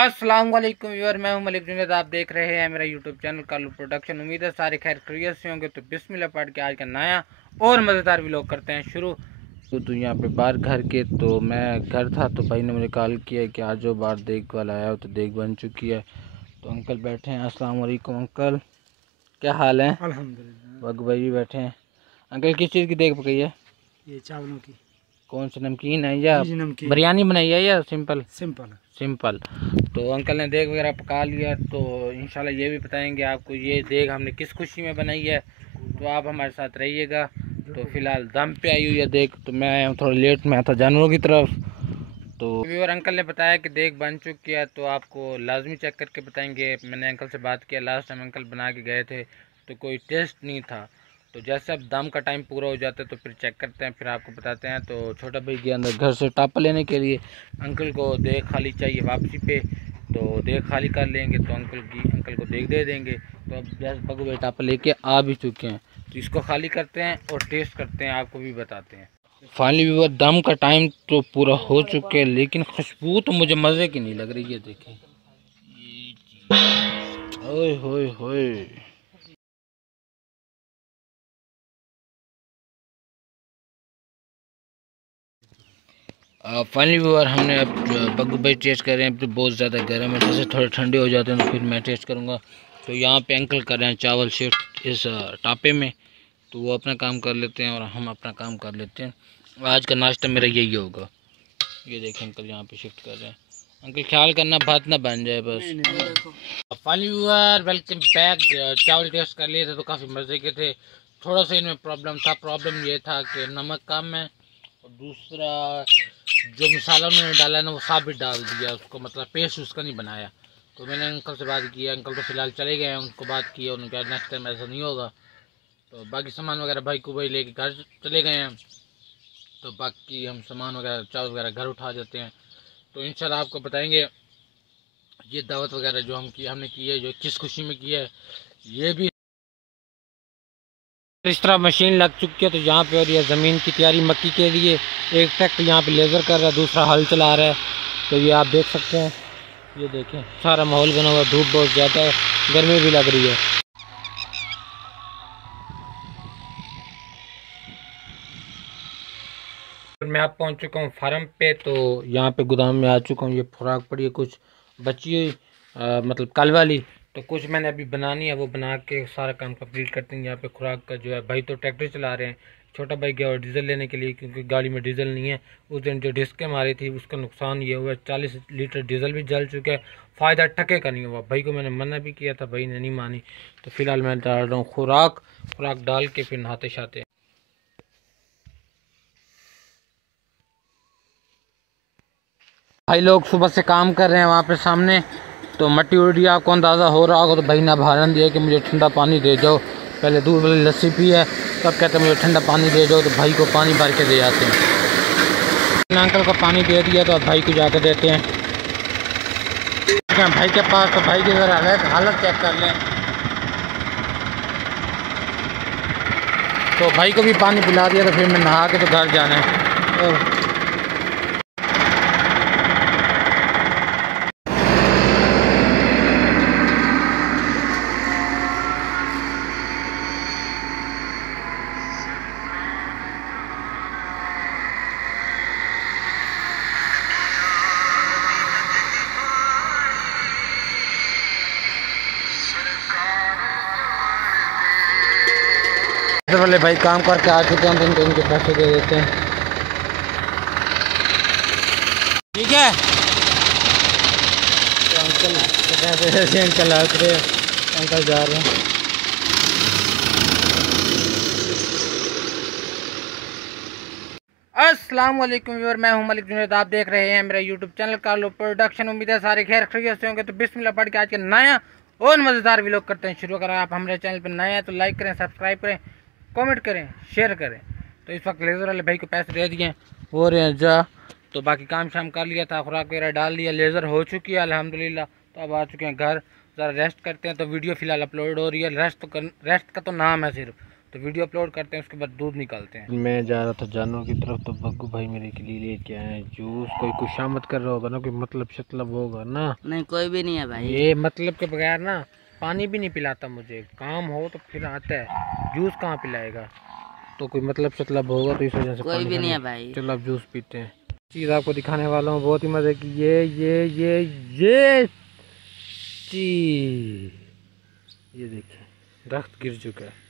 अस्सलाम वालेकुम व्यूअर, मैं हूं मलिक जुनैद। आप देख रहे हैं मेरा यूट्यूब चैनल कालू प्रोडक्शन। उम्मीद है सारे खैर खैरियत से होंगे। तो बिस्मिल्लाह पढ़ के आज का नया और मज़ेदार व्लॉग करते हैं शुरू। तो यहाँ पे बाहर घर के, तो मैं घर था तो भाई ने मुझे कॉल किया कि आज जो बाहर देख वाला आया हो, तो देख बन चुकी है। तो अंकल बैठे हैं। अस्सलाम वालेकुम अंकल, क्या हाल है? अल्हम्दुलिल्लाह। वग भाई भी बैठे हैं। अंकल किस चीज़ की देख पकई है? ये चावलों की। कौन सी, नमकीन है या जी नमकीन। बिरयानी बनाई है या सिंपल? सिंपल। सिंपल। तो अंकल ने देग वगैरह पका लिया, तो इंशाल्लाह ये भी बताएंगे आपको ये देग हमने किस खुशी में बनाई है। तो आप हमारे साथ रहिएगा। तो फिलहाल दम पे आई हुई है देग। तो मैं थोड़ा लेट में आता जानवरों की तरफ। तो व्यूअर अंकल ने बताया कि देग बन चुकी है, तो आपको लाजमी चेक करके बताएंगे। मैंने अंकल से बात किया, लास्ट टाइम अंकल बना के गए थे तो कोई टेस्ट नहीं था। तो जैसे अब दम का टाइम पूरा हो जाता है तो फिर चेक करते हैं, फिर आपको बताते हैं। तो छोटा भाई के अंदर घर से टापा लेने के लिए अंकल को देग खाली चाहिए वापसी पे, तो देग खाली कर लेंगे तो अंकल को देग दे देंगे। तो अब जैसे बगू भाई टापा लेके आ भी चुके हैं, तो इसको खाली करते हैं और टेस्ट करते हैं, आपको भी बताते हैं। फाइनली भी दम का टाइम तो पूरा हो चुके हैं, लेकिन खुशबू तो मुझे मज़े की नहीं लग रही है। देखें, ओए होए होए। फाइनली व्यूअर हमने अब बग्गू भाई टेस्ट कर रहे हैं। अब तो बहुत ज़्यादा गर्म है, जैसे थोड़े ठंडे हो जाते हैं तो फिर मैं टेस्ट करूँगा। तो यहाँ पे अंकल कर रहे हैं चावल शिफ्ट इस टापे में, तो वो अपना काम कर लेते हैं और हम अपना काम कर लेते हैं। आज का नाश्ता मेरा यही होगा। ये देखें अंकल यहाँ पे शिफ्ट कर रहे हैं। अंकल ख्याल करना बात ना बन जाए बस। Finally viewer welcome back. चावल टेस्ट कर लिए थे तो काफ़ी मज़े के थे। थोड़ा सा इनमें प्रॉब्लम था। प्रॉब्लम ये था कि नमक कम है, और दूसरा जो मसाला उन्होंने डाला है ना वो साबित डाल दिया, उसको मतलब पेस्ट उसका नहीं बनाया। तो मैंने अंकल से बात की, अंकल तो फ़िलहाल चले गए हैं, उनको बात की, उन्होंने कहा नेक्स्ट टाइम ऐसा नहीं होगा। तो बाकी सामान वगैरह भाई को भाई लेके घर चले गए हैं, तो बाकी हम सामान वगैरह चावल वगैरह घर उठा देते हैं। तो इंशाल्लाह आपको बताएंगे ये दावत वगैरह जो हमने की है, जो किस खुशी में की है। ये भी इस तरह मशीन लग चुकी है। तो यहाँ पे और ये ज़मीन की तैयारी मक्की के लिए, एक ट्रैक्टर यहाँ पे लेज़र कर रहा है, दूसरा हल चला रहा है। तो ये आप देख सकते हैं, ये देखें सारा माहौल बना हुआ। धूप बहुत ज़्यादा है, गर्मी भी लग रही है। मैं आप पहुँच चुका हूँ फार्म पे। तो यहाँ पे गोदाम में आ चुका हूँ। ये खुराक पड़ी है कुछ बची हुई, मतलब कल वाली। तो कुछ मैंने अभी बनानी है, वो बना के सारा काम कंप्लीट करते हैं। यहाँ पे खुराक का जो है, भाई तो ट्रैक्टर चला रहे हैं, छोटा भाई गया और डीजल लेने के लिए, क्योंकि गाड़ी में डीजल नहीं है। उस दिन जो डिस्कें मारी थी उसका नुकसान ये हुआ, 40 लीटर डीजल भी जल चुका है। फ़ायदा टके का नहीं हुआ। भाई को मैंने मना भी किया था, भाई ने नहीं मानी। तो फिलहाल मैं डाल रहा हूँ खुराक डाल के फिर नहाते शाते। भाई लोग सुबह से काम कर रहे हैं वहाँ पे सामने। तो मट्टी उड़ रही है, आपको अंदाज़ा हो रहा होगा। तो भाई ने भारण दिया कि मुझे ठंडा पानी दे जाओ। पहले दूध वाली लस्सी पी है, तब कहते हैं मुझे ठंडा पानी दे जाओ। तो भाई को पानी भर के दे जाते हैं। अंकल को पानी दे दिया, तो अब भाई को जाकर देते हैं भाई के पास। तो भाई की ज़रा हालत चेक कर लें। तो भाई को भी पानी पिला दिया, तो फिर मैं नहा के तो घर जाना है। वाले भाई काम करके आ चुके हैं, तो इनको इनके पैसे दे देते हैं। ठीक है, तो अंकल अंकल आ रहे हैं, अंकल जा रहे हैं। अस्सलाम वालेकुम व्यूअर, मैं हूं मलिक जुनैद। आप देख रहे हैं मेरा यूट्यूब चैनल कालू प्रोडक्शन। उम्मीद है सारे खैर खैरियत से होंगे। तो बिस्मिल्लाह पढ़ के आज के नया और मज़ेदार व्लॉग करते हैं शुरू। अगर आप हमारे चैनल पर नए हैं तो लाइक करें, सब्सक्राइब करें, कमेंट करें, शेयर करें। तो इस वक्त लेज़र वाले भाई को पैसे दे दिए, हो रहे हैं जा। तो बाकी काम शाम कर लिया था, खुराक वगैरह डाल लिया, लेज़र हो चुकी है अल्हम्दुलिल्लाह। तो अब आ चुके हैं घर, ज़रा रेस्ट करते हैं। तो वीडियो फ़िलहाल अपलोड हो रही है। रेस्ट का तो नाम है सिर्फ, तो वीडियो अपलोड करते हैं, उसके बाद दूध निकालते हैं। मैं जा रहा था जानवर की तरफ, तो बग्गू भाई मेरे के लिए लेके आए हैं जूस। कोई खुशामद कर रहा होगा ना, कोई मतलब शतलब होगा ना? नहीं, कोई भी नहीं है भाई। ये मतलब के बगैर ना पानी भी नहीं पिलाता मुझे, काम हो तो फिर आता है, जूस कहाँ पिलाएगा? तो कोई मतलब शतलब होगा, तो इस वजह से कोई भी नहीं है भाई। चलो अब जूस पीते हैं। चीज़ आपको दिखाने वाला हूँ, बहुत ही मज़े की। ये चीज़, ये देखिए दरख्त गिर चुका है।